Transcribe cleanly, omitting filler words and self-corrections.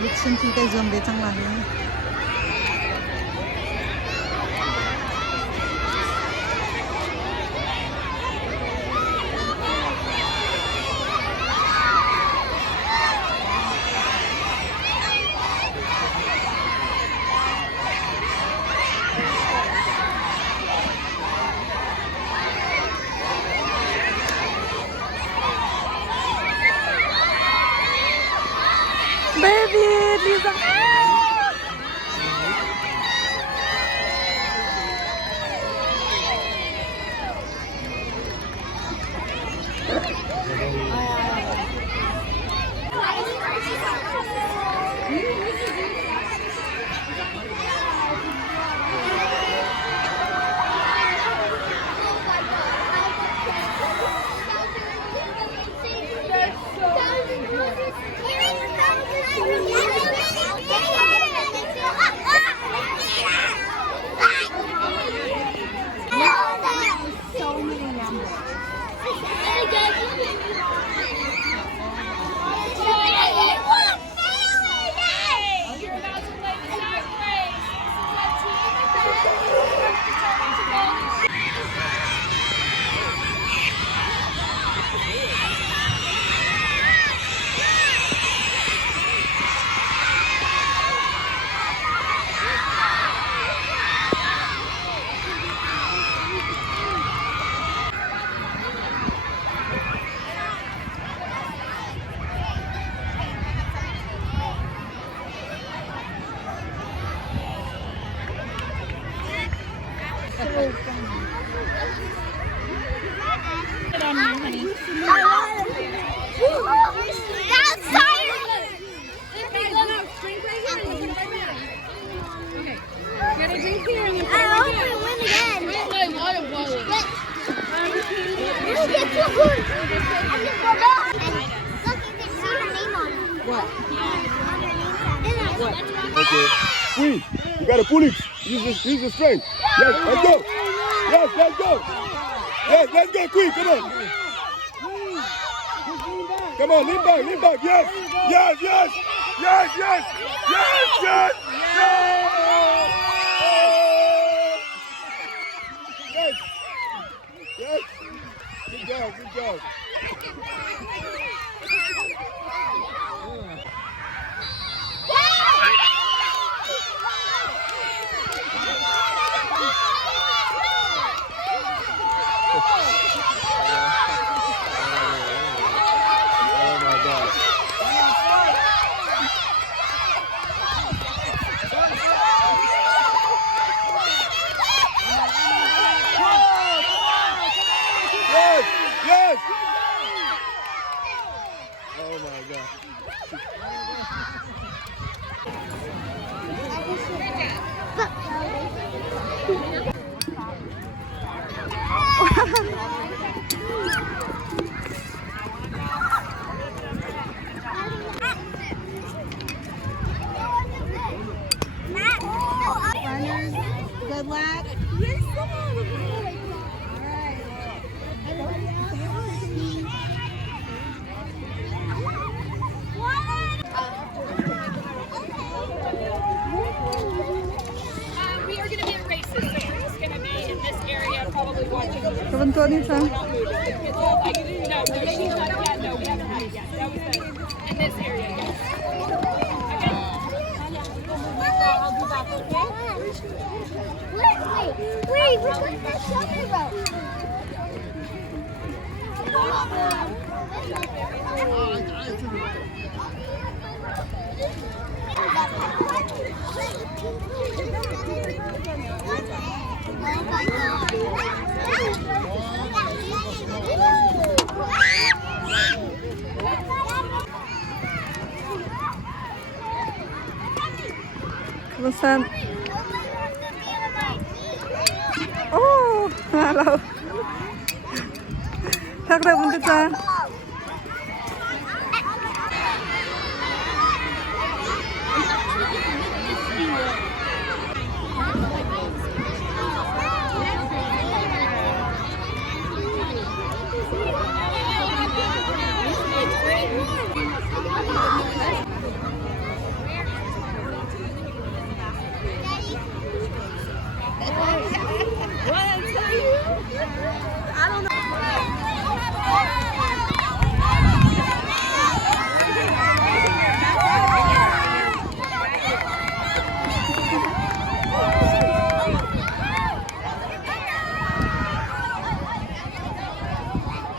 미친 비가 좀 매장나네. Baby, Lisa. Okay. Free. You gotta pull it. Use the strength. Yes, let's go. Yes, let's go. Yes, let's go. Quick, come on. Come on, lean back. Yes, yes, yes, yes, yes, yes, yes, yes. Yes. Good job. Yes! Oh my God. Good luck. We are going to be at races, so we're just going to be in this area, probably watching. Kebentuan Nisa. No, she's not yet. No, we haven't had it yet. That was in this area, yes. Okay. I'll do that, okay? Wait, we're going to that shelter boat. Kebesan. Oh, halo. Tak ada buntutan.